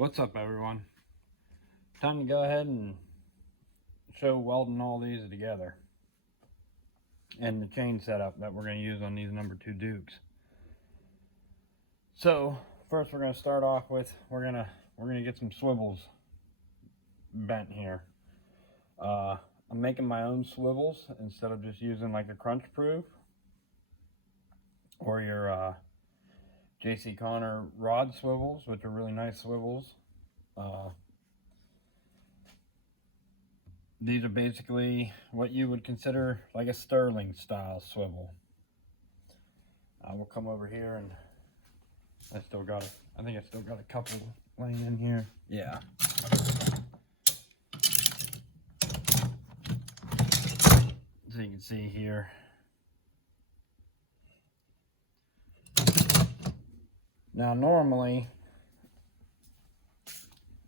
What's up, everyone? Time to go ahead and show welding all these together and the chain setup that we're going to use on these number 2 Dukes. So first we're going to start off with we're going to get some swivels bent here. I'm making my own swivels instead of just using like a crunch proof or your J.C. Connor rod swivels, which are really nice swivels. These are basically what you would consider like a Sterling style swivel. We'll come over here, and I think I still got a couple laying in here. Yeah. So you can see here. Now normally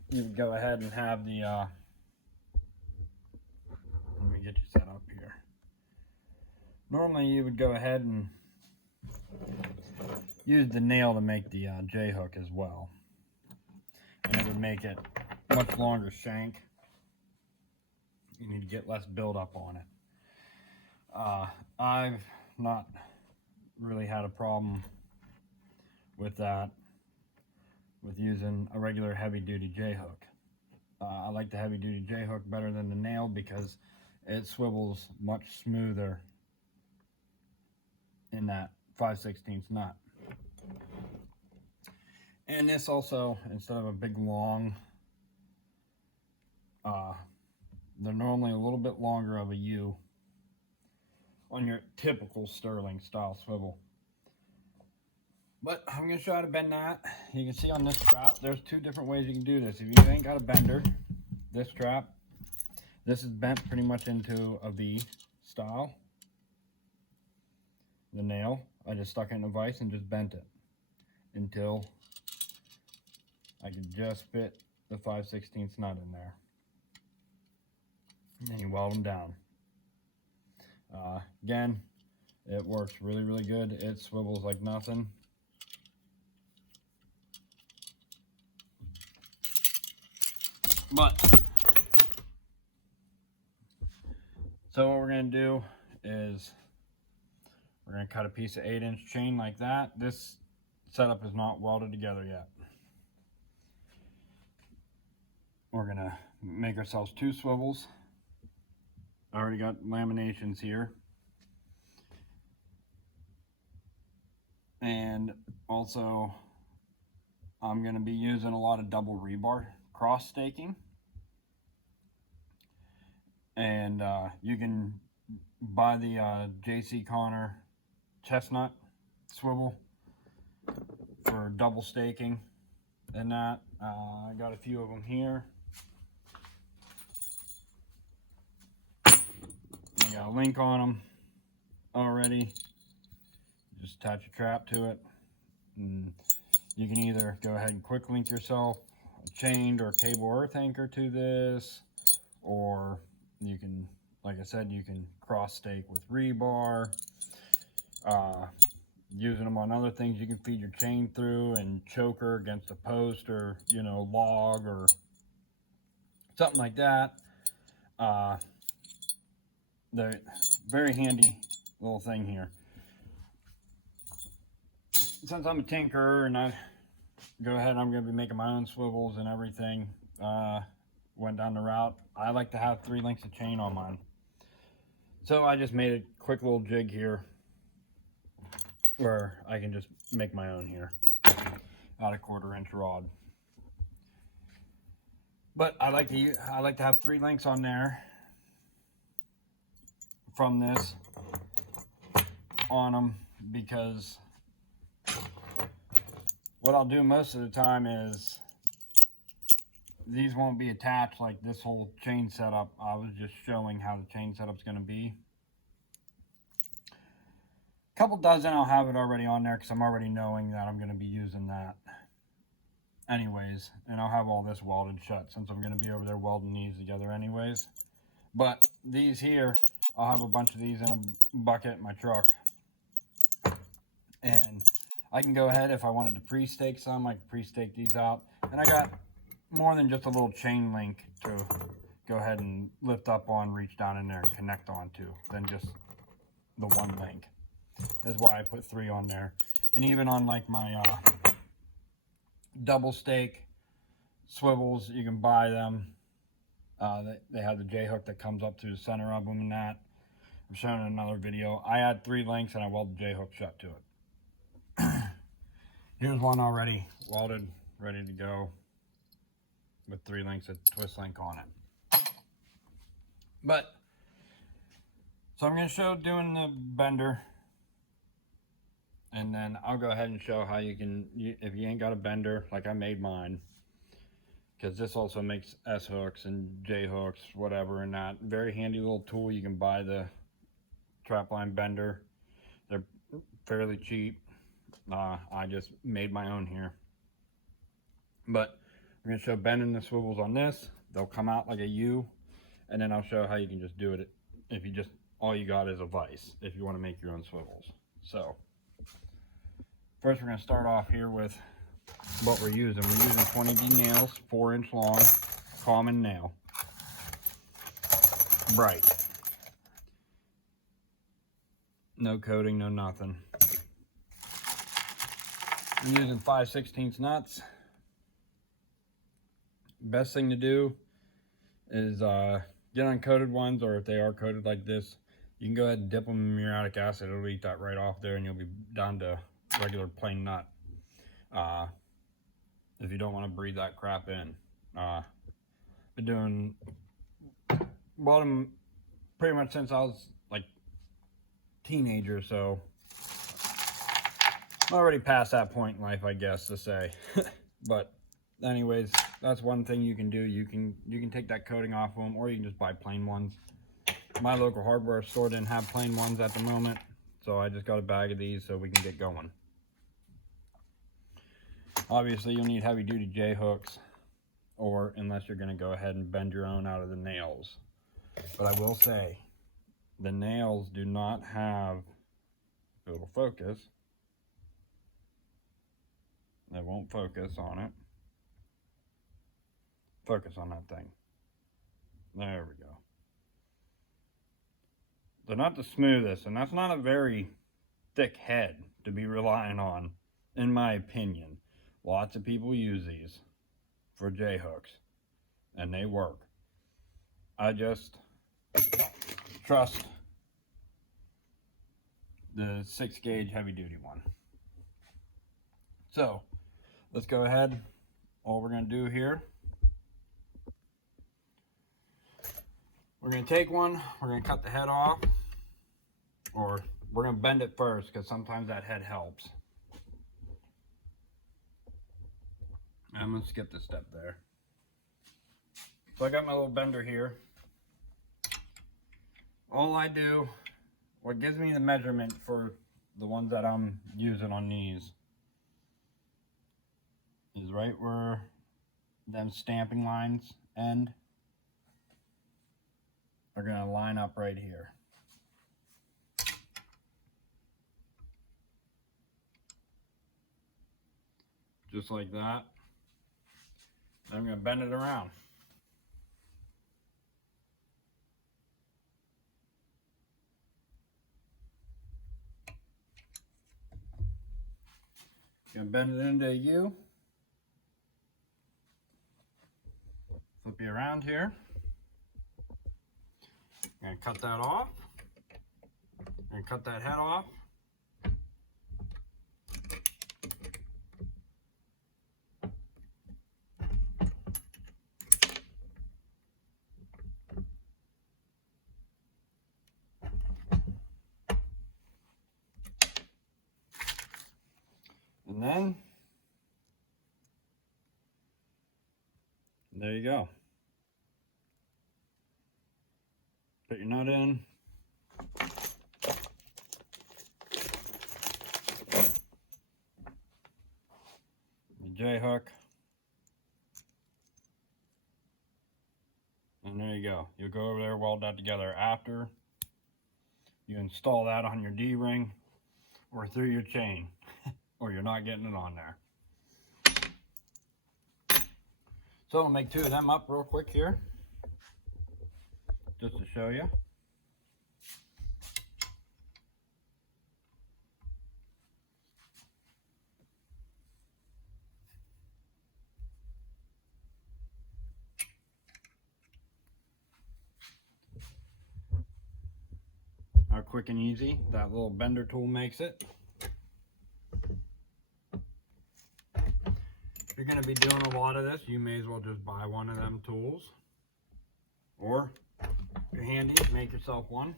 you would go ahead and have the let me get you set up here. Normally you would go ahead and use the nail to make the J-hook as well, and it would make it much longer shank. You need to get less buildup on it. I've not really had a problem with that, with using a regular heavy-duty J-hook. I like the heavy-duty J-hook better than the nail because it swivels much smoother in that 5/16 nut. And this also, instead of a big long, they're normally a little bit longer of a U on your typical Sterling style swivel. But I'm going to show you how to bend that. You can see on this strap, there's 2 different ways you can do this. If you ain't got a bender, this strap, this is bent pretty much into a V style. The nail, I just stuck it in a vise and just bent it until I could just fit the 5/16 nut in there. And then you weld them down. Again, it works really, really good. It swivels like nothing. But so what we're going to do is we're going to cut a piece of 8-inch chain like that. This setup is not welded together yet. We're going to make ourselves 2 swivels. I already got laminations here. And also I'm going to be using a lot of double rebar cross staking. And you can buy the J.C. Connor chestnut swivel for double staking and that. I got a few of them here. I got a link on them already. Just attach a trap to it, and you can either go ahead and quick link yourself a chained or cable earth anchor to this, or you can, like I said, you can cross stake with rebar. Using them on other things, you can feed your chain through and choker against a post or, you know, log or something like that. The very handy little thing here. Since I'm a tinkerer and I go ahead, I'm going to be making my own swivels and everything. Went down the route. I like to have 3 links of chain on mine. So I just made a quick little jig here where I can just make my own here out of 1/4-inch rod. But I like to have 3 links on there from this on them, because what I'll do most of the time is these won't be attached like this whole chain setup. I was just showing how the chain setup's going to be. A couple dozen I'll have it already on there because I'm already knowing that I'm going to be using that anyways, and I'll have all this welded shut since I'm going to be over there welding these together anyways. But these here, I'll have a bunch of these in a bucket in my truck, and I can go ahead, if I wanted to pre-stake some, I can pre-stake these out. And I got more than just a little chain link to go ahead and lift up on, reach down in there and connect onto, than just the one link. That's why I put 3 on there. And even on like my double stake swivels, you can buy them. They have the J-hook that comes up through the center of them and that. I'm showing in another video. I had 3 links and I welded the J-hook shut to it. Here's one already welded, ready to go, with 3 links, a twist link on it. But, so I'm going to show doing the bender, and then I'll go ahead and show how you can, if you ain't got a bender, like I made mine, because this also makes S hooks and J hooks, whatever, and that. Very handy little tool. You can buy the trapline bender. They're fairly cheap. I just made my own here. But I'm going to show bending the swivels on this. They'll come out like a U, and then I'll show how you can just do it if you just, all you got is a vise, if you want to make your own swivels. So, first we're going to start off here with what we're using. We're using 20D nails, 4-inch long, common nail. Bright. No coating, no nothing. I'm using 5/16 nuts. Best thing to do is get uncoated ones, or if they are coated like this, you can go ahead and dip them in muriatic acid. It'll eat that right off there and you'll be down to regular plain nut. If you don't want to breathe that crap in. Been doing welding pretty much since I was like teenager, so I'm already past that point in life, I guess to say. But anyways, that's one thing you can do. You can take that coating off of them, or you can just buy plain ones. My local hardware store didn't have plain ones at the moment, so I just got a bag of these so we can get going. Obviously, you'll need heavy duty J hooks, or unless you're going to go ahead and bend your own out of the nails. But I will say, the nails do not have, if it'll focus, it won't focus on it. Focus on that thing. There we go. They're not the smoothest, and that's not a very thick head to be relying on, in my opinion. Lots of people use these for J hooks, and they work. I just trust the 6-gauge heavy duty one. So let's go ahead. All we're going to do here, we're going to take one, we're going to cut the head off, or we're going to bend it first because sometimes that head helps. I'm going to skip this step there. So I got my little bender here. All I do, what gives me the measurement for the ones that I'm using on these, is right where them stamping lines end. They're going to line up right here. Just like that. Then I'm going to bend it around. Going to bend it into a U. Flip you around here. I'm going to cut that off. And cut that head off. And then, there you go. Put your nut in. The J hook. And there you go. You'll go over there, weld that together after you install that on your D-ring or through your chain, or you're not getting it on there. So I'll make 2 of them up real quick here, just to show you. How quick and easy that little bender tool makes it. If you're going to be doing a lot of this, you may as well just buy one of them tools. Or, if you're handy, make yourself one.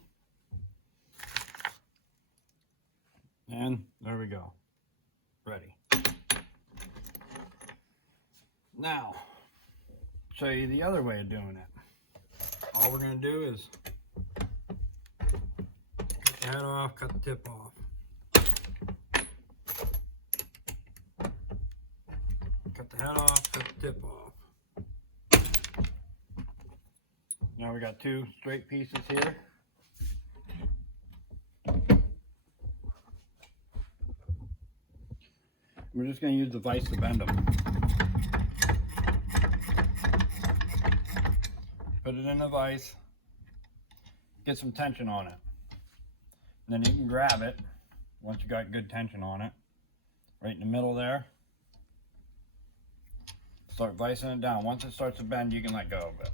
And there we go. Ready. Now, show you the other way of doing it. All we're going to do is cut the head off, cut the tip off. Cut the head off, cut the tip off. Now we got 2 straight pieces here. We're just going to use the vise to bend them. Put it in the vise, get some tension on it. And then you can grab it once you got good tension on it, right in the middle there. Start vicing it down. Once it starts to bend, you can let go of it.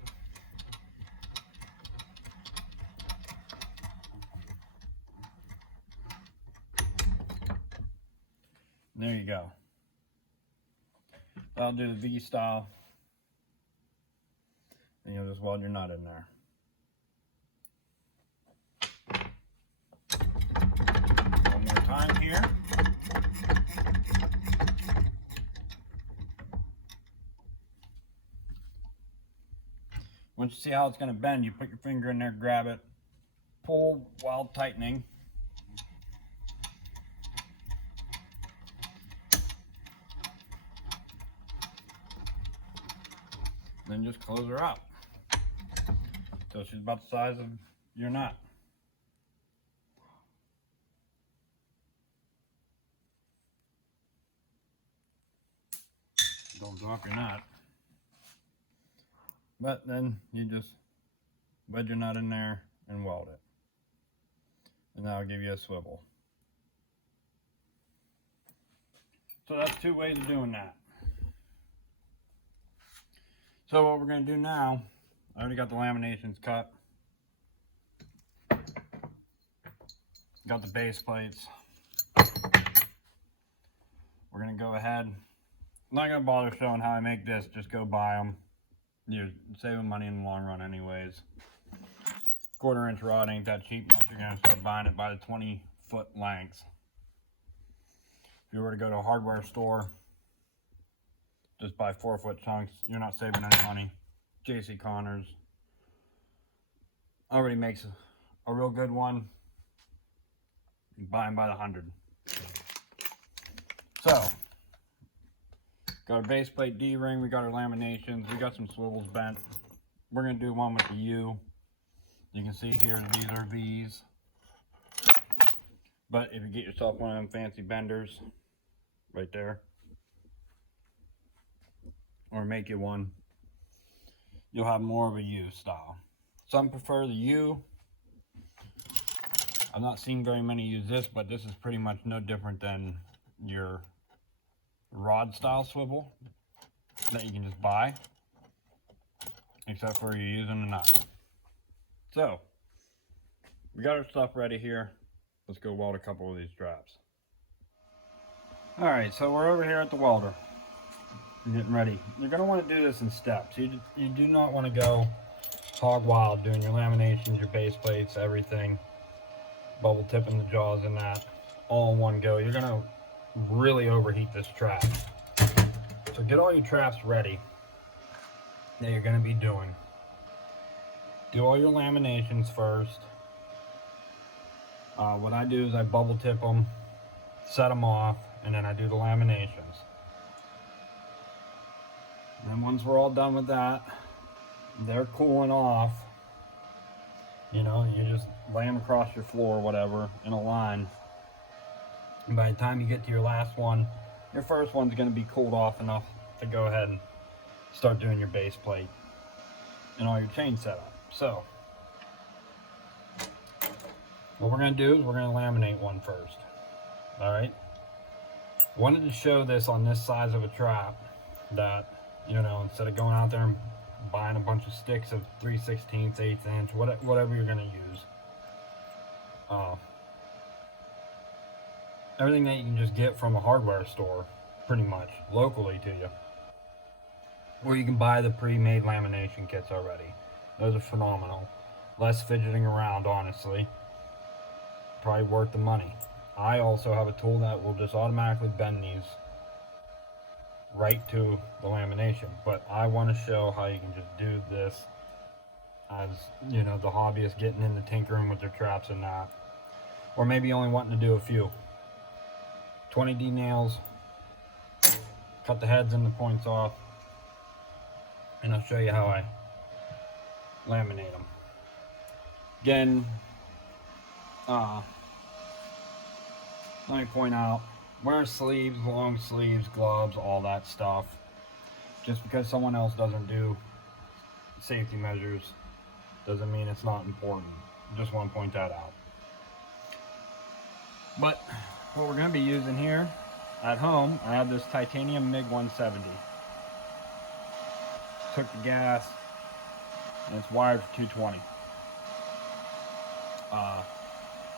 There you go. That'll do the V style. And you'll just weld your nut in there. One more time here. Once you see how it's going to bend, you put your finger in there, grab it, pull while tightening. Then just close her up until she's about the size of your nut. Don't drop your nut. But then you just wedge your nut in there and weld it. And that'll give you a swivel. So that's 2 ways of doing that. So what we're going to do now, I already got the laminations cut. Got the base plates. We're going to go ahead. I'm not going to bother showing how I make this, just go buy them. You're saving money in the long run anyways. 1/4 inch rod ain't that cheap unless you're going to start buying it by the 20-foot lengths. If you were to go to a hardware store, just buy 4-foot chunks. You're not saving any money. J.C. Connors already makes a real good one. You buy them by the 100. So, got our base plate D-ring. We got our laminations. We got some swivels bent. We're going to do one with the U. You can see here, these are V's. But if you get yourself one of them fancy benders, right there, or make you one, you'll have more of a U style. Some prefer the U. I've not seen very many use this, but this is pretty much no different than your rod style swivel that you can just buy, except for you're using a nut. So, we got our stuff ready here. Let's go weld a couple of these straps. Alright, so we're over here at the welder. We're getting ready. You're going to want to do this in steps. You do not want to go hog wild doing your laminations, your base plates, everything. Bubble tipping the jaws and that all in one go. You're going to really overheat this trap. So get all your traps ready that you're going to be doing. Do all your laminations first. What I do is I bubble tip them, set them off, and then I do the laminations. And then once we're all done with that, they're cooling off. You know, you just lay them across your floor or whatever in a line. And by the time you get to your last one, your first one's going to be cooled off enough to go ahead and start doing your base plate and all your chain setup. So what we're going to do is we're going to laminate one first. All right. Wanted to show this on this size of a trap, that, you know, instead of going out there and buying a bunch of sticks of 3/16, 1/8 inch, whatever you're going to use, everything that you can just get from a hardware store, pretty much locally to you, or you can buy the pre-made lamination kits already. Those are phenomenal. Less fidgeting around, honestly. Probably worth the money. I also have a tool that will just automatically bend these right to the lamination, but I want to show how you can just do this as, you know, the hobbyist getting into tinkering with their traps and that, or maybe only wanting to do a few. 20D nails, cut the heads and the points off, and I'll show you how I laminate them. Again, let me point out, wear sleeves, long sleeves, gloves, all that stuff. Just because someone else doesn't do safety measures doesn't mean it's not important. Just want to point that out. But what we're going to be using here at home, I have this titanium MIG 170. Took the gas, and it's wired for 220.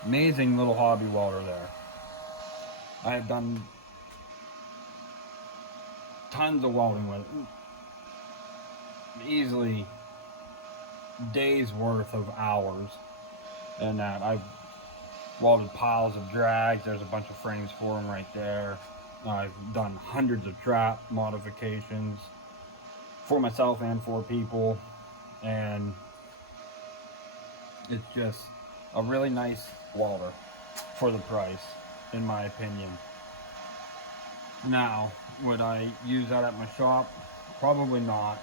Amazing little hobby welder there. I have done tons of welding with it. Easily days worth of hours and that. I've welded piles of drags. There's a bunch of frames for them right there. I've done hundreds of trap modifications for myself and for people, and it's just a really nice welder for the price, in my opinion. Now, would I use that at my shop? Probably not.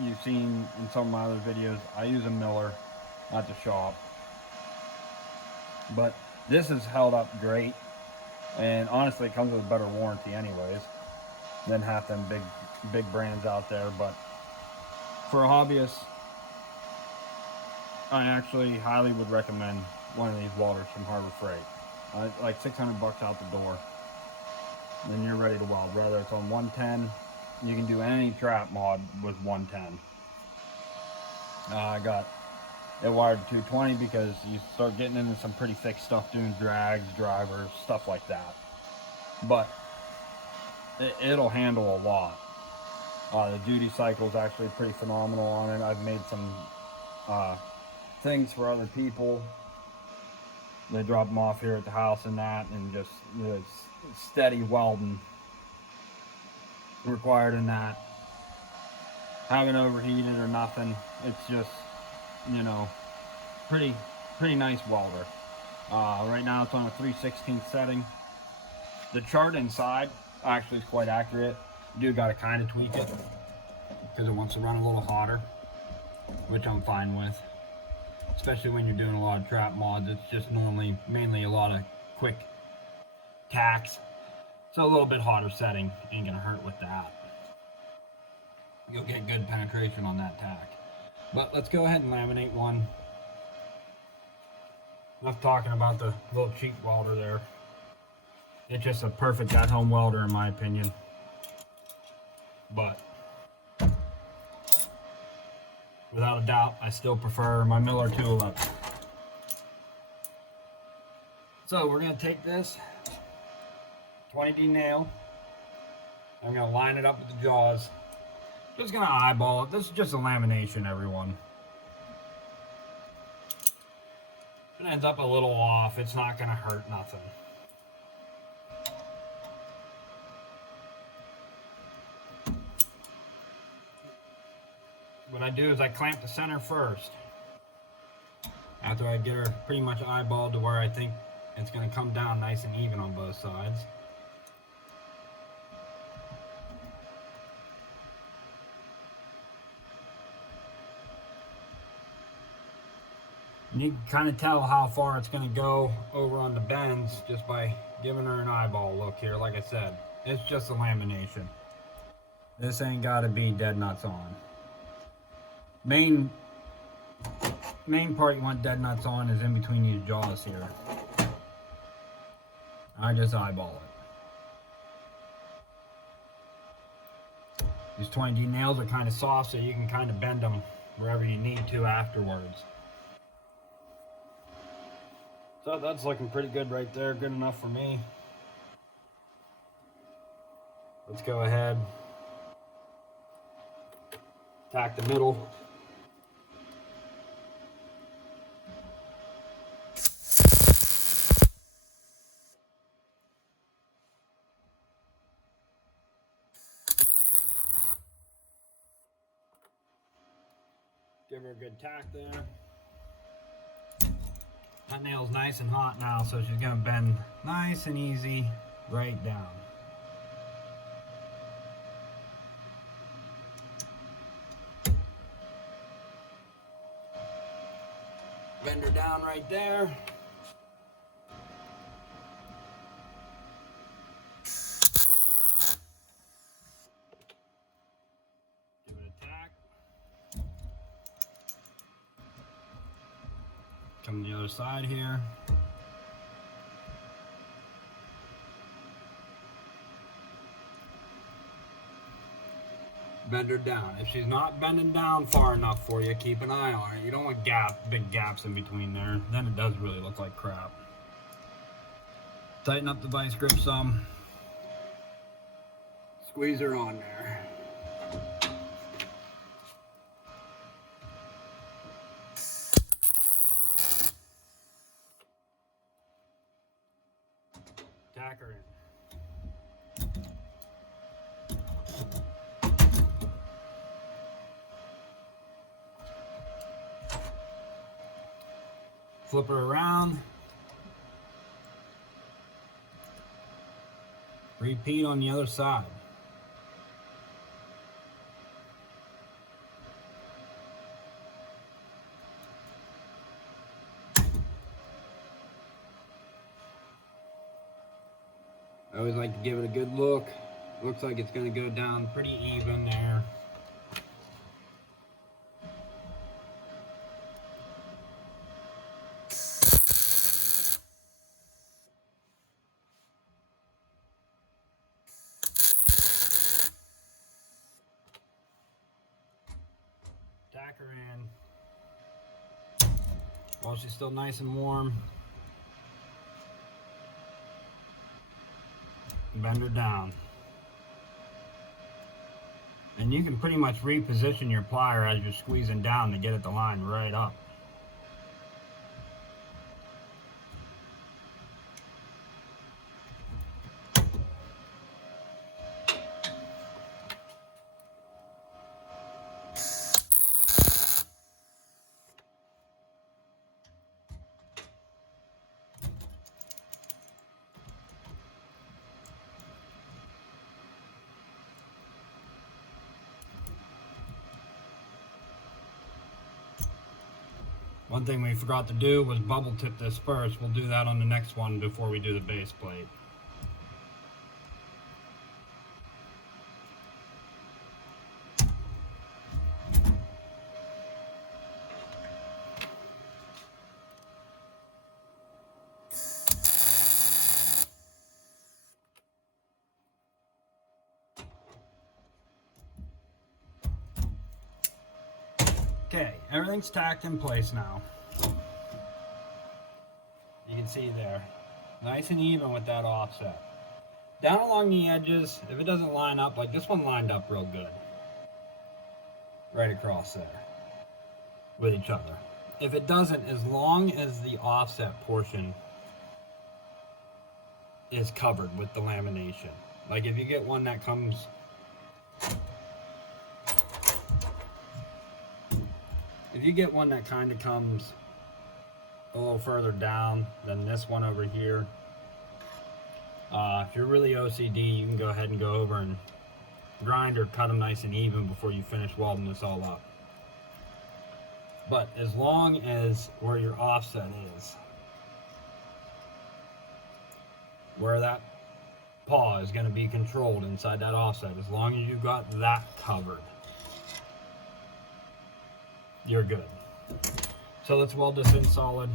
You've seen in some of my other videos, I use a Miller at the shop. But this has held up great, and honestly it comes with a better warranty anyways than half them big brands out there. But for a hobbyist, I actually highly would recommend one of these welders from Harbor Freight. Like $600 out the door, then you're ready to weld. Whether it's on 110, you can do any trap mod with 110. I got it wired to 220 because you start getting into some pretty thick stuff doing drags, drivers, stuff like that. But it'll handle a lot. The duty cycle is actually pretty phenomenal on it. I've made some things for other people. They drop them off here at the house and that, and just, you know, steady welding required in that. Haven't overheated or nothing. It's just, you know, pretty nice welder. Right now it's on a 3/16 setting. The chart inside actually is quite accurate. You do got to kind of tweak it because it wants to run a little hotter, which I'm fine with. Especially when you're doing a lot of trap mods, it's just mainly a lot of quick tacks. So a little bit hotter setting ain't gonna hurt with that. You'll get good penetration on that tack. But let's go ahead and laminate one. Enough talking about the little cheap welder there. It's just a perfect at-home welder in my opinion. But without a doubt, I still prefer my Miller 211. So we're going to take this 20D nail. I'm going to line it up with the jaws. Just going to eyeball it. This is just a lamination, everyone. If it ends up a little off, it's not going to hurt nothing. What I do is I clamp the center first. After I get her pretty much eyeballed to where I think it's going to come down nice and even on both sides. And you can kind of tell how far it's going to go over on the bends just by giving her an eyeball look here. Like I said, it's just a lamination. This ain't gotta be dead nuts on. Main part you want dead nuts on is in between these jaws here. I just eyeball it. These 20D nails are kind of soft, so you can kind of bend them wherever you need to afterwards. So that's looking pretty good right there, good enough for me. Let's go ahead, tack the middle. Give her a good tack there. That nail's nice and hot now, so she's gonna bend nice and easy right down. Bend her down right there. Give it a tack. Come to the other side here. Bend her down. If she's not bending down far enough for you, keep an eye on her. You don't want big gaps in between there. Then it does really look like crap. Tighten up the vice grip some. Squeeze her on there. Tack her in. Flip her around. Repeat on the other side. I always like to give it a good look. Looks like it's going to go down pretty even there. Tack her in while she's still nice and warm. Bend her down. And you can pretty much reposition your plier as you're squeezing down to get it to line right up. One thing we forgot to do was bubble tip this first. We'll do that on the next one before we do the base plate. Okay, everything's tacked in place now. You can see there, nice and even with that offset. Down along the edges, if it doesn't line up, like this one lined up real good. Right across there with each other. If it doesn't, as long as the offset portion is covered with the lamination. Like if you get one that comes kind of comes a little further down than this one over here, if you're really OCD, you can go ahead and go over and grind or cut them nice and even before you finish welding this all up. But as long as where your offset is, where that paw is going to be controlled inside that offset. As long as you got that covered, you're good. So let's weld this in solid.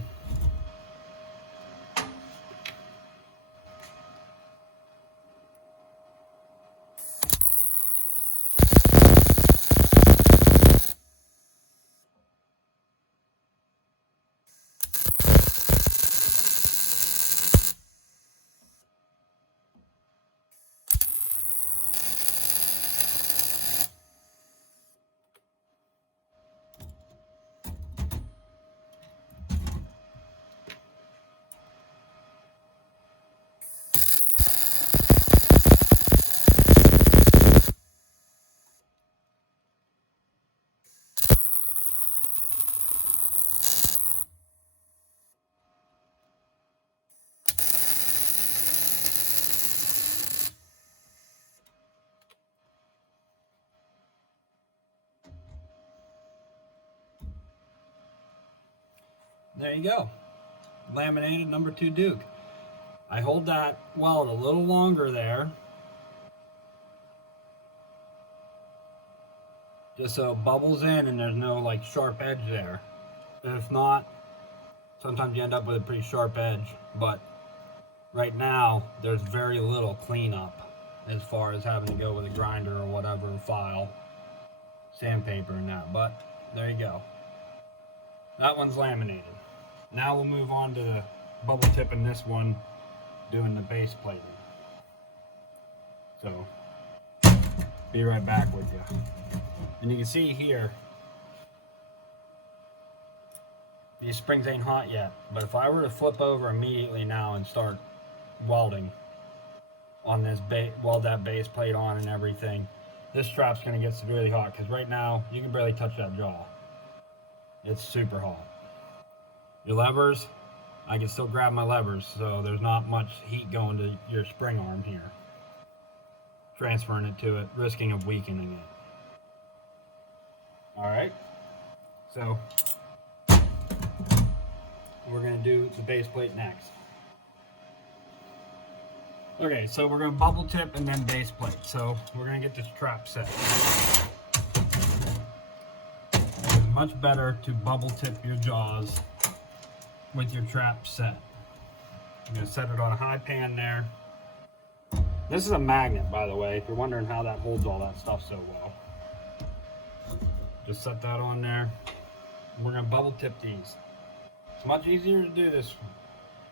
There you go. Laminated #2 Duke. I hold that weld a little longer there, just so it bubbles in and there's no like sharp edge there. If not, sometimes you end up with a pretty sharp edge, but right now there's very little cleanup as far as having to go with a grinder or whatever, file, sandpaper and that, but there you go. That one's laminated. Now we'll move on to the bubble tip in this one, doing the base plating. So, be right back with you. And you can see here, these springs ain't hot yet, but if I were to flip over immediately now and start welding on this weld that base plate on and everything, this strap's gonna get really hot, because right now you can barely touch that jaw. It's super hot. Your levers, I can still grab my levers, so there's not much heat going to your spring arm here. Transferring it to it, risking of weakening it. Alright, so we're going to do the base plate next. Okay, so we're going to bubble tip and then base plate. So we're going to get this trap set. It's much better to bubble tip your jaws with your trap set. I'm going to set it on a high pan there. This is a magnet, by the way, if you're wondering how that holds all that stuff so well. Just set that on there. We're going to bubble tip these. It's much easier to do this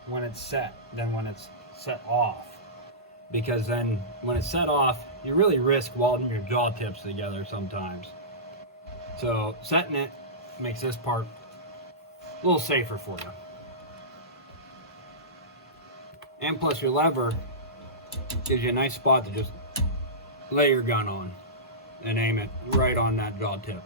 when it's set than when it's set off. Because then when it's set off, you really risk welding your jaw tips together sometimes. So setting it makes this part a little safer for you. And plus your lever gives you a nice spot to just lay your gun on and aim it right on that jaw tip.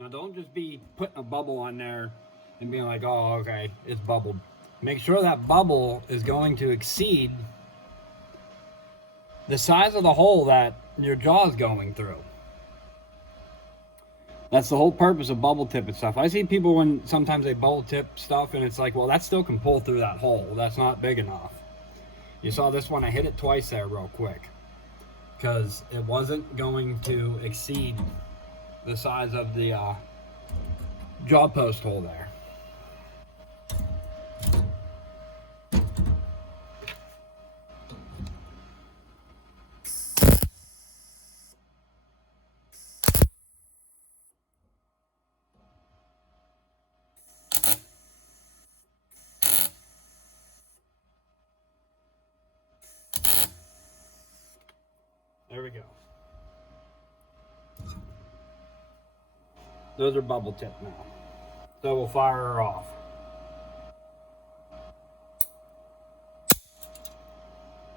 Now don't just be putting a bubble on there and being like, oh, okay, it's bubbled. Make sure that bubble is going to exceed the size of the hole that your jaw is going through. That's the whole purpose of bubble tip and stuff. I see people when sometimes they bubble tip stuff and it's like, well, that still can pull through that hole. That's not big enough. You saw this one, I hit it twice there real quick because it wasn't going to exceed the size of the jaw post hole there. There we go. Those are bubble tip now. So we'll fire her off.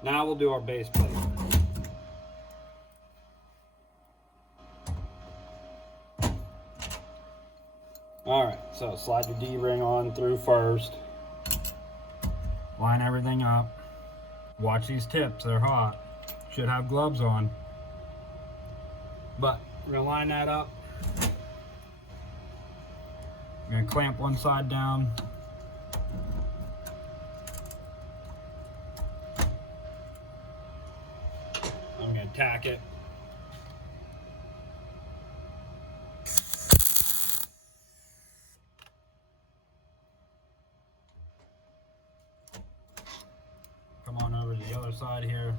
Now we'll do our base plate. Alright, so slide your D-ring on through first. Line everything up. Watch these tips, they're hot. Should have gloves on. But we're gonna line that up. I'm gonna clamp one side down. I'm gonna tack it. Come on over to the other side here.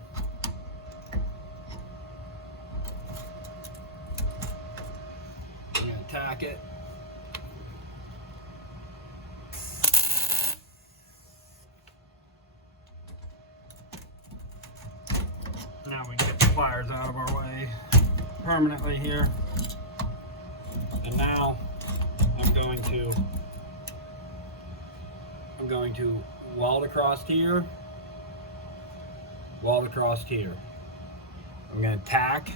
I'm gonna tack it. Now we can get the pliers out of our way permanently here. And now I'm going to weld across here, weld across here. I'm going to tack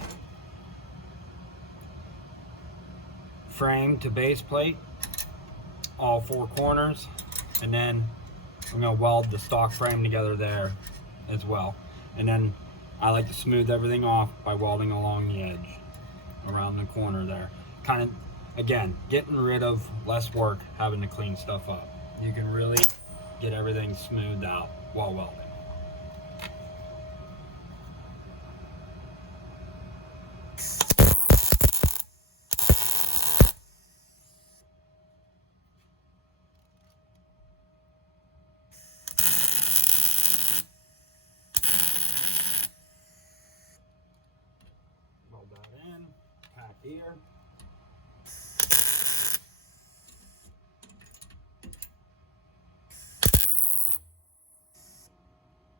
frame to base plate, all four corners, and then I'm going to weld the stock frame together there as well. And then I like to smooth everything off by welding along the edge around the corner there. Kind of, again, getting rid of less work having to clean stuff up. You can really get everything smoothed out while welding. Weld that in, tack here.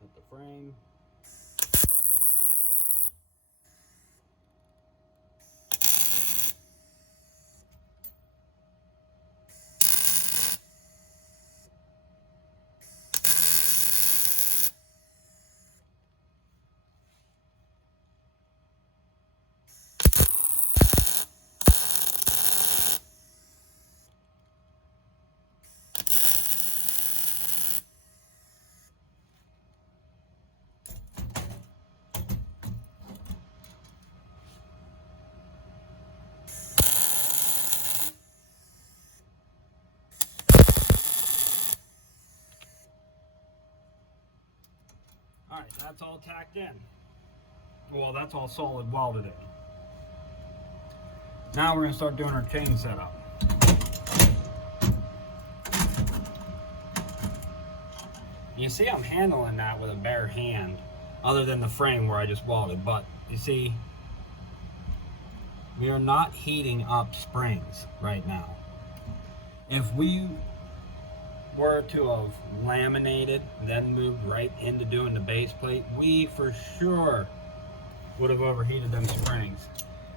At the frame. All right, that's all tacked in. Well, that's all solid welded in. Now we're gonna start doing our chain setup. You see I'm handling that with a bare hand, other than the frame where I just welded, but you see, we are not heating up springs right now. If we were to have laminated, then moved right into doing the base plate, we for sure would have overheated them springs.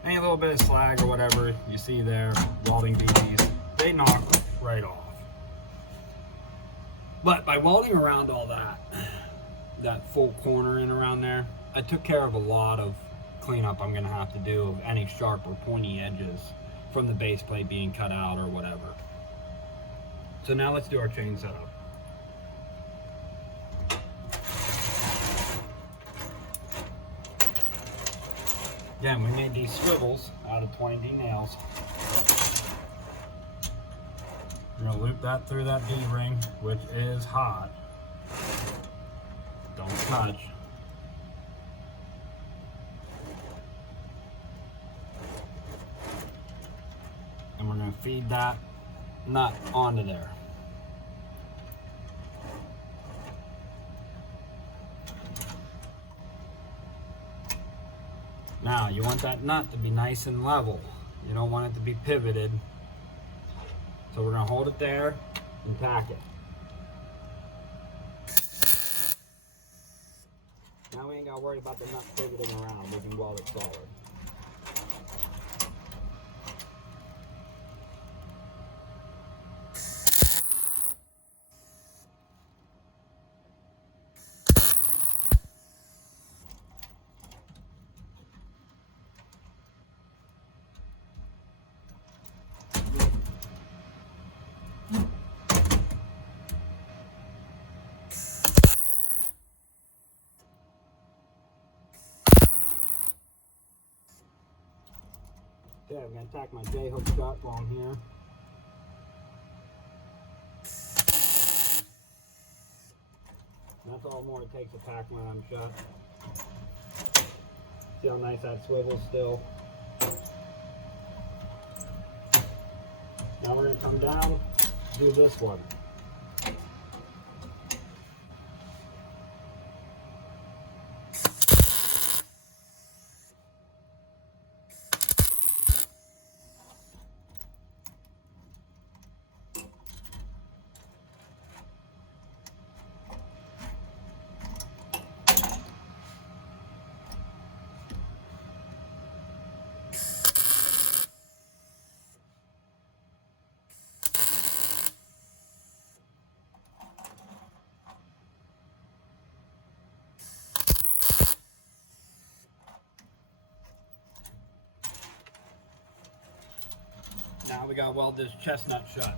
Any little bit of slag or whatever you see there, welding BBs, they knock right off. But by welding around all that full corner in around there, I took care of a lot of cleanup I'm gonna have to do of any sharp or pointy edges from the base plate being cut out or whatever. So now let's do our chain setup. Again, we made these swivels out of 20D nails. We're gonna loop that through that D-ring, which is hot. Don't touch. And we're gonna feed that nut onto there. Now you want that nut to be nice and level. You don't want it to be pivoted. So we're gonna hold it there and tack it. Now we ain't gotta worry about the nut pivoting around. We can weld it solid. Okay, I'm going to tack my J-hook shut while I'm here. That's all more it takes to tack when I'm shut. See how nice that swivel's still. Now we're going to come down, do this one. Now we gotta weld this chestnut shut.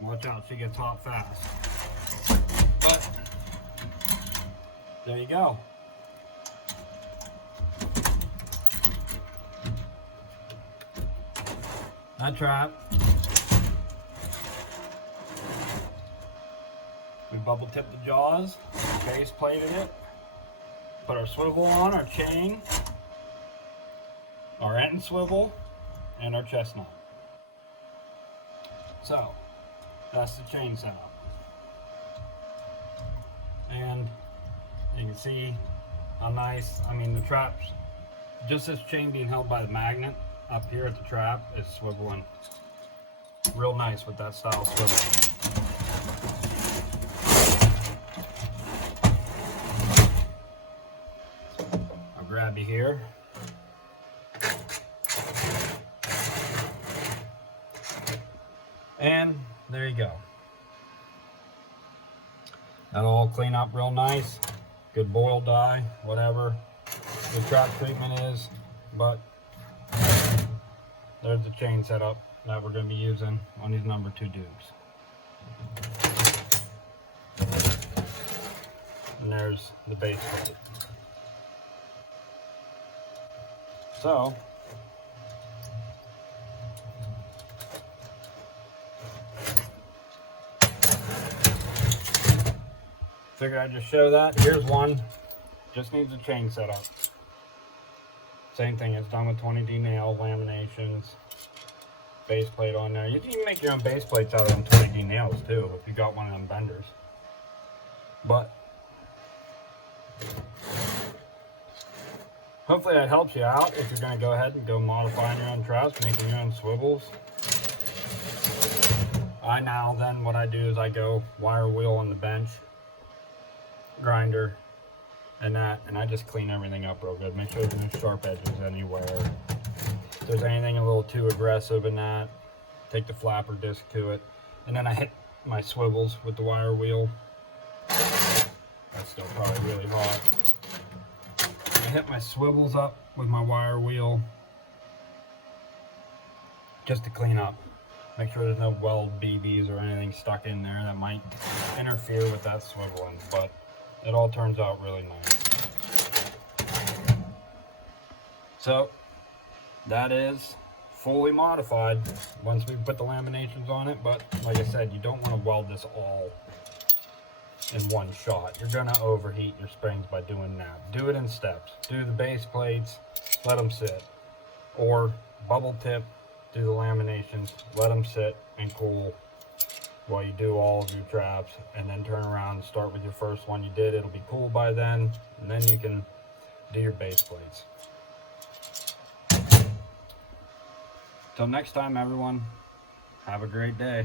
Watch out, she gets hot fast. But there you go. That trap. We bubble tipped the jaws, base plated it, put our swivel on, our chain, our end swivel, and our chestnut. So that's the chain setup. And you can see how nice, I mean the traps, just this chain being held by the magnet up here at the trap is swiveling real nice with that style swivel. I'll grab you here. And there you go. That'll all clean up real nice. Good boil dye, whatever the trap treatment is. But there's the chain setup that we're going to be using on these number 2 dupes. And there's the base plate. So figured I'd just show that. Here's one. Just needs a chain setup. Same thing, it's done with 20D nail laminations. Base plate on there. You can even make your own base plates out of them 20D nails too, if you got one of them benders. But hopefully that helps you out if you're going to go ahead and go modifying your own traps, making your own swivels. What I do is I go wire wheel on the bench, grinder, and I just clean everything up real good. Make sure there's no sharp edges anywhere. If there's anything a little too aggressive in that, take the flapper disc to it. And then I hit my swivels with the wire wheel. That's still probably really hot. I hit my swivels up with my wire wheel just to clean up. Make sure there's no weld BBs or anything stuck in there that might interfere with that swiveling, but it all turns out really nice. So that is fully modified once we put the laminations on it, but like I said, you don't want to weld this all in one shot. You're going to overheat your springs by doing that. Do it in steps. Do the base plates, let them sit, or bubble tip, do the laminations, let them sit and cool while you do all of your traps, and then turn around and start with your first one you did. It'll be cool by then, and then you can do your base plates. Till next time, everyone, have a great day.